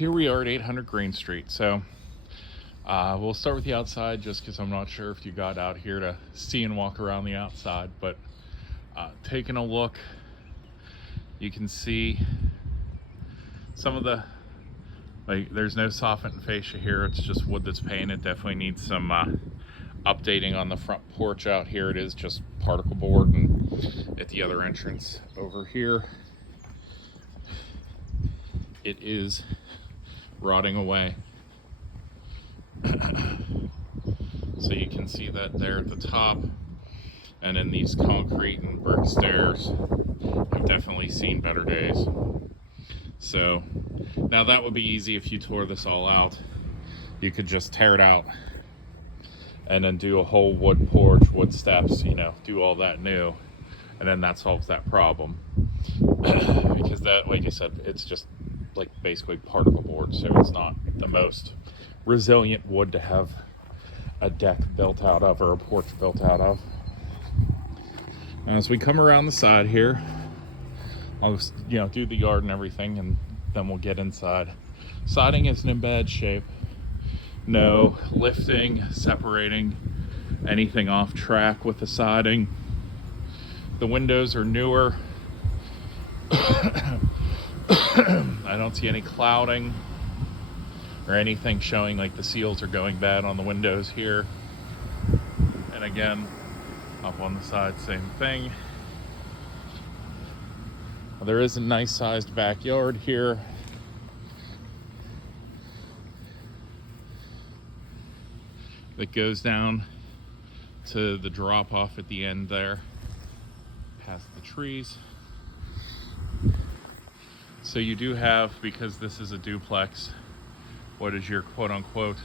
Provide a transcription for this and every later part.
here we are at 800 Green Street. So we'll start with the outside just because I'm not sure if you got out here to see and walk around the outside. But taking a look, you can see some of the, there's no soffit fascia here. It's just wood that's painted. Definitely needs some updating on the front porch out here. It is just particle board, and at the other entrance over here, it is rotting away. So you can see that there at the top, and then these concrete and brick stairs have definitely seen better days. So now that would be easy if you tore this all out. You could just tear it out and then do a whole wood porch, wood steps, do all that new, and then that solves that problem. Because that, like I said, it's just like basically particle board, so it's not the most resilient wood to have a deck built out of or a porch built out of. Now, as we come around the side here, I'll do the yard and everything, and then we'll get inside. Siding isn't in bad shape. No lifting, separating anything off track with the siding. The windows are newer. I don't see any clouding or anything showing like the seals are going bad on the windows here. And again, up on the side, same thing. There is a nice sized backyard here. That goes down to the drop off at the end there, past the trees. So you do have, because this is a duplex, what is your quote unquote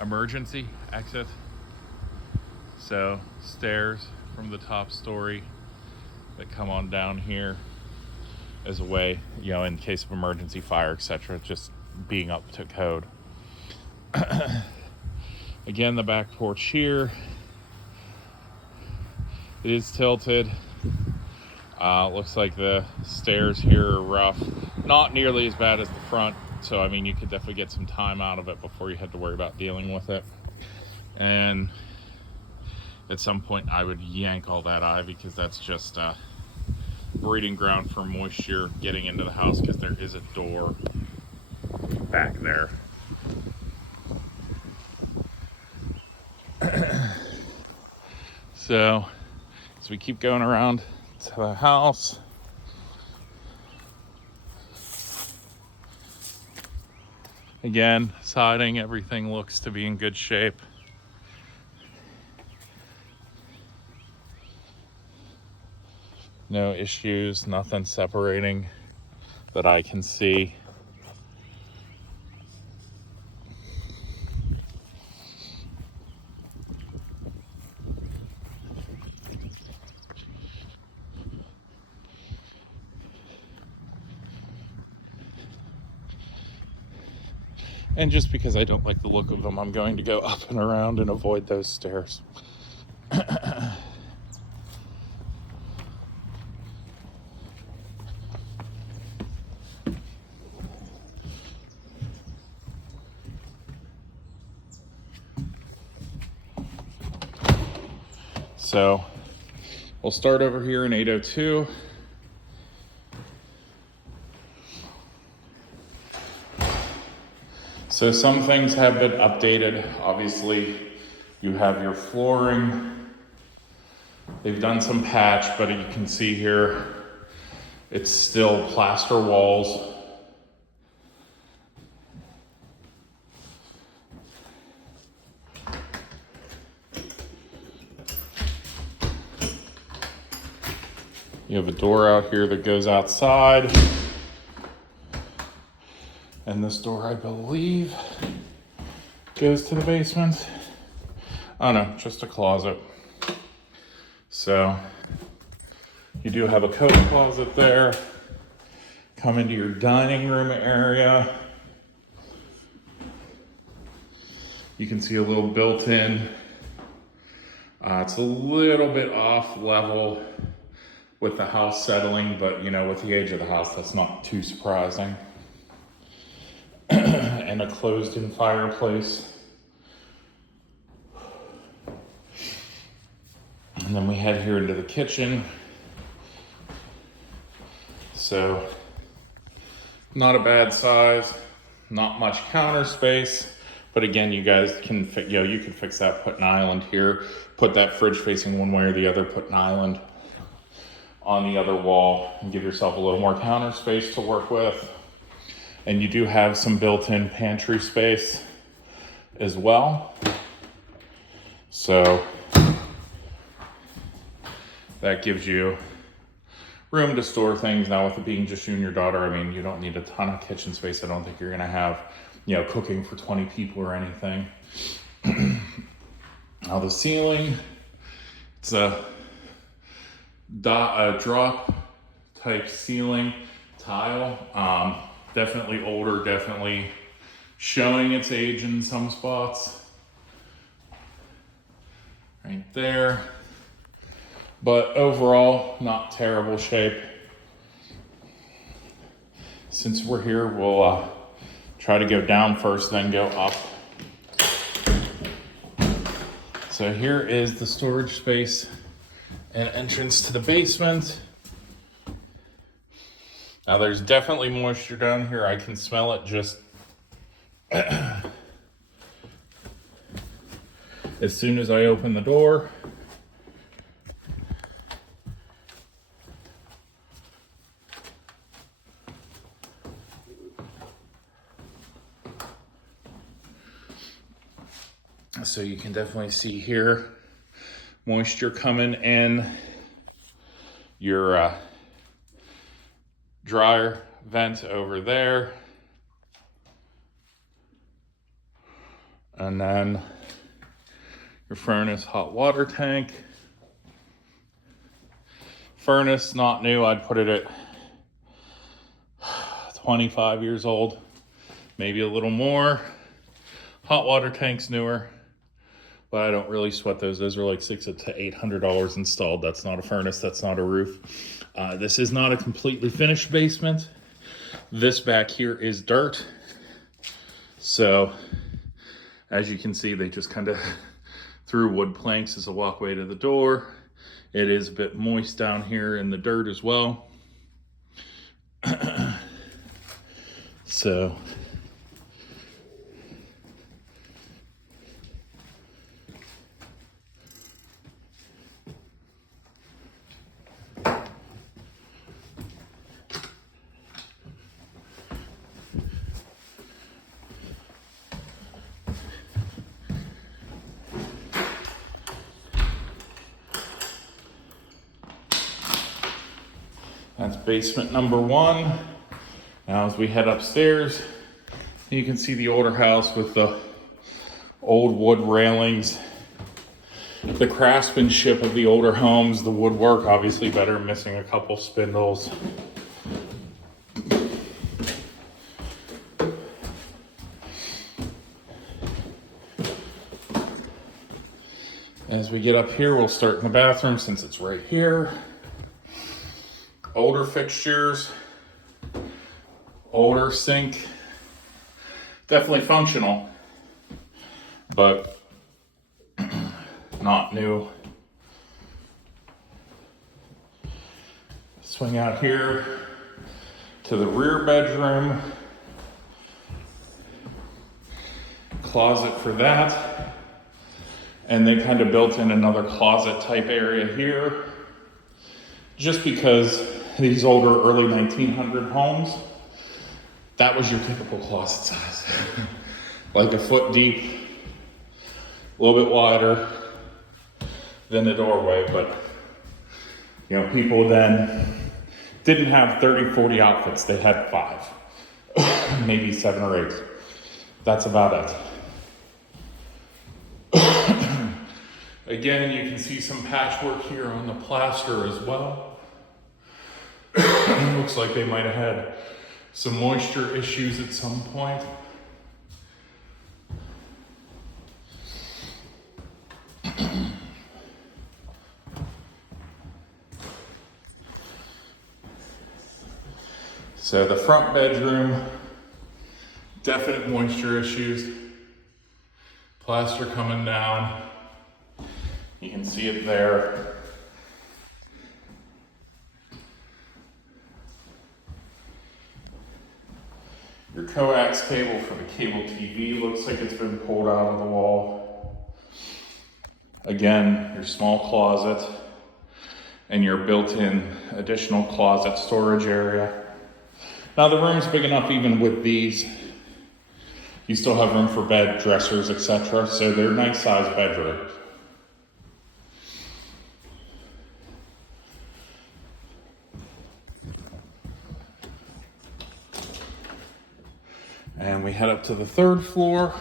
emergency exit. So stairs from the top story that come on down here as a way, in case of emergency, fire, etc., just being up to code. Again, the back porch here, it is tilted. Looks like the stairs here are rough, not nearly as bad as the front, so I mean you could definitely get some time out of it before you had to worry about dealing with it. And at some point I would yank all that ivy, because that's just breeding ground for moisture getting into the house, because there is a door back there. So as we keep going around to the house, again, siding, everything looks to be in good shape. No issues, nothing separating that I can see. And just because I don't like the look of them, I'm going to go up and around and avoid those stairs. So we'll start over here in 802. So some things have been updated. Obviously, you have your flooring. They've done some patch, but you can see here, it's still plaster walls. You have a door out here that goes outside. And this door, I believe, goes to the basement. Oh no, just a closet. So you do have a coat closet there. Come into your dining room area. You can see a little built-in. It's a little bit off level with the house settling, but with the age of the house, that's not too surprising. and a closed-in fireplace. And then we head here into the kitchen. So, not a bad size, not much counter space. But again, you guys can, you can fix that, put an island here, put that fridge facing one way or the other, put an island on the other wall, and give yourself a little more counter space to work with. And you do have some built-in pantry space as well. So that gives you room to store things. Now with it being just you and your daughter, I mean, you don't need a ton of kitchen space. I don't think you're gonna have, cooking for 20 people or anything. Now the ceiling, it's a drop type ceiling tile. Definitely older, definitely showing its age in some spots. Right there. But overall, not terrible shape. Since we're here, we'll try to go down first, then go up. So here is the storage space and entrance to the basement. Now there's definitely moisture down here. I can smell it just as soon as I open the door. So you can definitely see here, moisture coming in. Your dryer vent over there. And then your furnace hot water tank. Furnace, not new. I'd put it at 25 years old, maybe a little more. Hot water tank's newer, but I don't really sweat those. Those are like $600 to $800 installed. That's not a furnace, that's not a roof. This is not a completely finished basement. This back here is dirt. So, as you can see, they just kind of threw wood planks as a walkway to the door. It is a bit moist down here in the dirt as well. So, that's basement number one. Now as we head upstairs, you can see the older house with the old wood railings, the craftsmanship of the older homes, the woodwork obviously better, missing a couple spindles. As we get up here, we'll start in the bathroom since it's right here. Older fixtures, older sink, definitely functional, but not new. Swing out here to the rear bedroom, closet for that, and they kind of built in another closet type area here, just because these older early 1900 homes, that was your typical closet size. Like a foot deep, a little bit wider than the doorway, but people then didn't have 30, 40 outfits. They had 5, maybe 7 or 8. That's about it. Again, you can see some patchwork here on the plaster as well. Looks like they might have had some moisture issues at some point. So the front bedroom, Definite moisture issues. Plaster coming down. You can see it there. Your coax cable for the cable TV looks like it's been pulled out of the wall. Again, your small closet and your built-in additional closet storage area. Now the room's big enough even with these. You still have room for bed, dressers, etc. So they're nice sized bedrooms. And we head up to the third floor.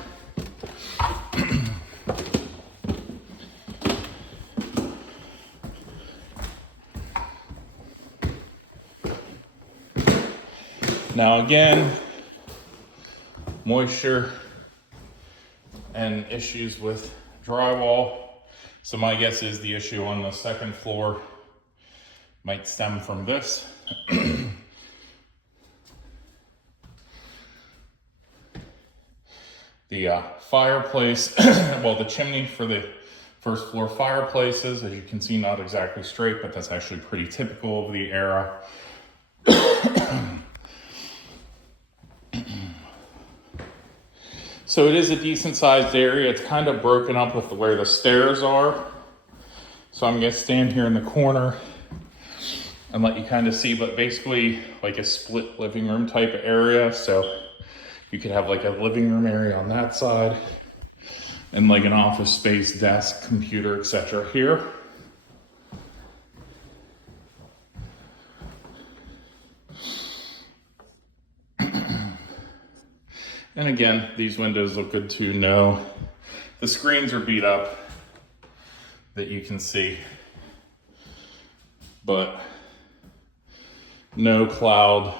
Now again, moisture and issues with drywall. So my guess is the issue on the second floor might stem from this. The fireplace, well, the chimney for the first floor fireplaces, as you can see, not exactly straight, but that's actually pretty typical of the era. So it is a decent sized area. It's kind of broken up with where the stairs are. So I'm gonna stand here in the corner and let you kind of see, but basically like a split living room type of area. So you could have like a living room area on that side and like an office space, desk, computer, etc. here. And again, these windows look good too. No, the screens are beat up that you can see, but no cloud,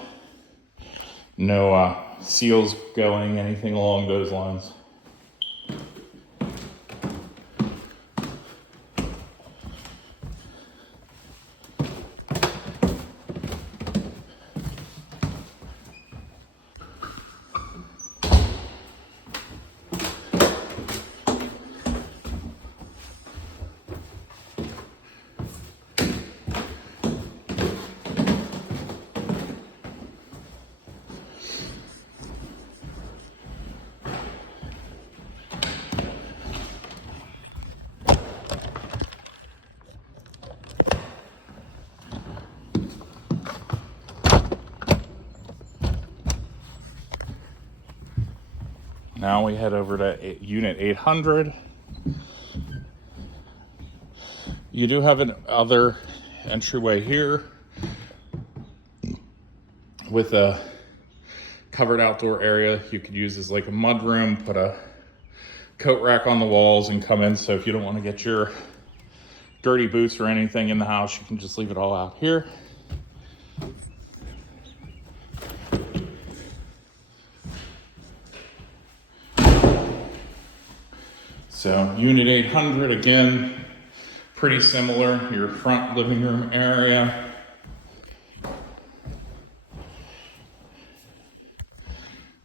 no seals going, anything along those lines. Now we head over to unit 800. You do have another entryway here with a covered outdoor area you could use as like a mud room, put a coat rack on the walls and come in. So if you don't want to get your dirty boots or anything in the house, you can just leave it all out here. So unit 800, again, pretty similar, your front living room area.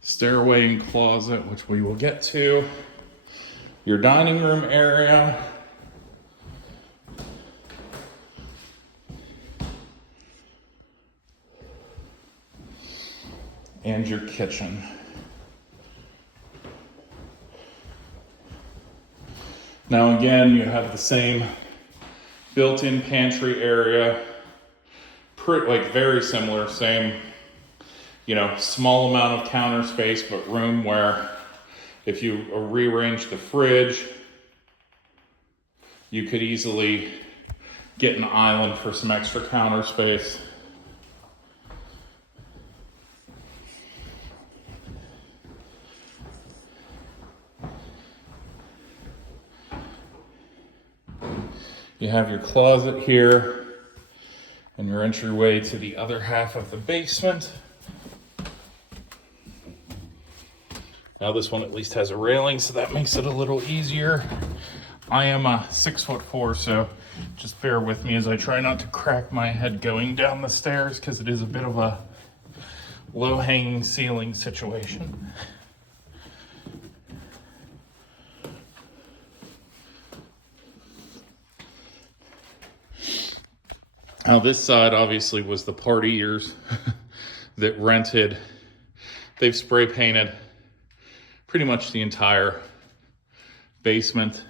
Stairway and closet, which we will get to. Your dining room area. And your kitchen. Now again, you have the same built-in pantry area, like very similar, same, small amount of counter space, but room where if you rearrange the fridge, you could easily get an island for some extra counter space. You have your closet here and your entryway to the other half of the basement. Now this one at least has a railing, so that makes it a little easier. I am 6'4", so just bear with me as I try not to crack my head going down the stairs because it is a bit of a low-hanging ceiling situation. Now this side obviously was the partiers that rented. They've spray painted pretty much the entire basement.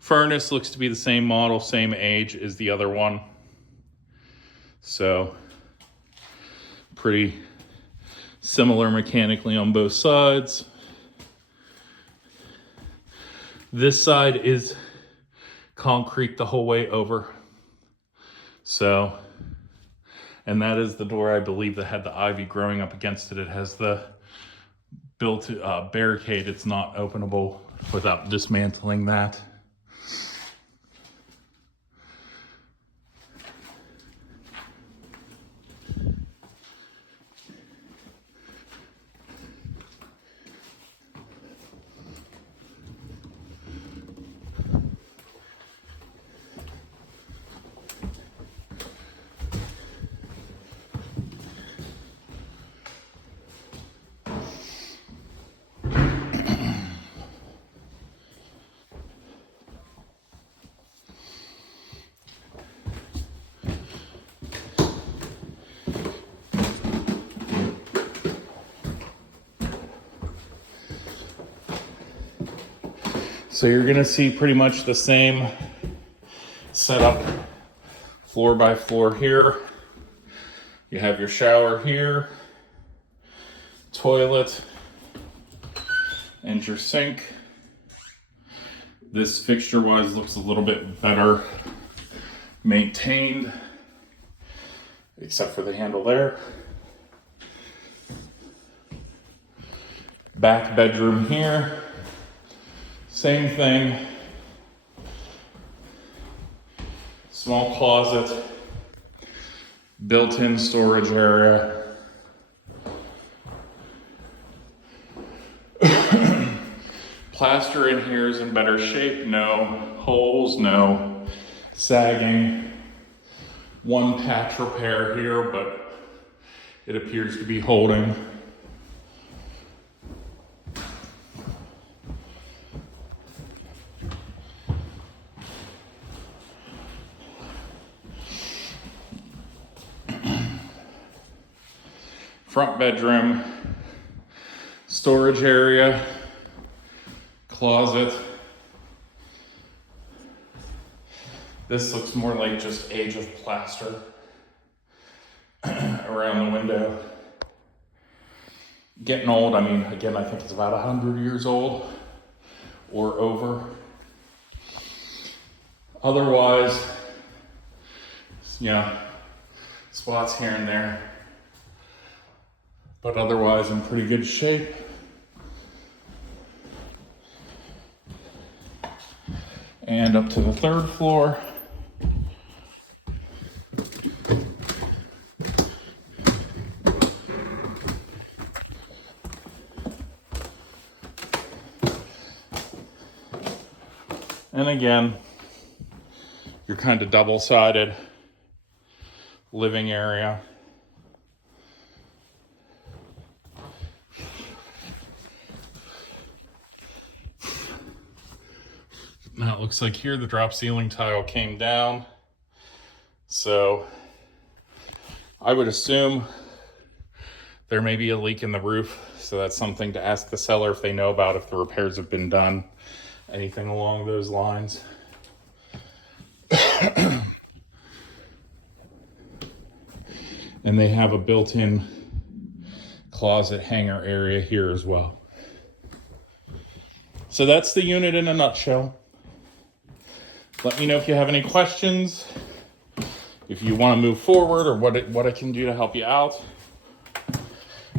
Furnace looks to be the same model, same age as the other one. So pretty similar mechanically on both sides. This side is concrete the whole way over. So, and that is the door, I believe, that had the ivy growing up against it. It has the built barricade. It's not openable without dismantling that. So you're gonna see pretty much the same setup floor by floor here. You have your shower here, toilet, and your sink. This fixture-wise looks a little bit better maintained, except for the handle there. Back bedroom here. Same thing. Small closet, built-in storage area. Plaster in here is in better shape, no holes, no sagging. One patch repair here, but it appears to be holding. Front bedroom, storage area, closet. This looks more like just age of plaster around the window. Getting old, I mean, again, I think it's about 100 years old or over. Otherwise, yeah, spots here and there. But otherwise in pretty good shape. And up to the third floor. And again, your kind of double-sided living area. Now it looks like here the drop ceiling tile came down. So I would assume there may be a leak in the roof. So that's something to ask the seller if they know about, if the repairs have been done, anything along those lines. And they have a built-in closet hanger area here as well. So that's the unit in a nutshell. Let me know if you have any questions, if you want to move forward, or what I can do to help you out.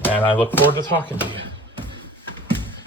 And I look forward to talking to you.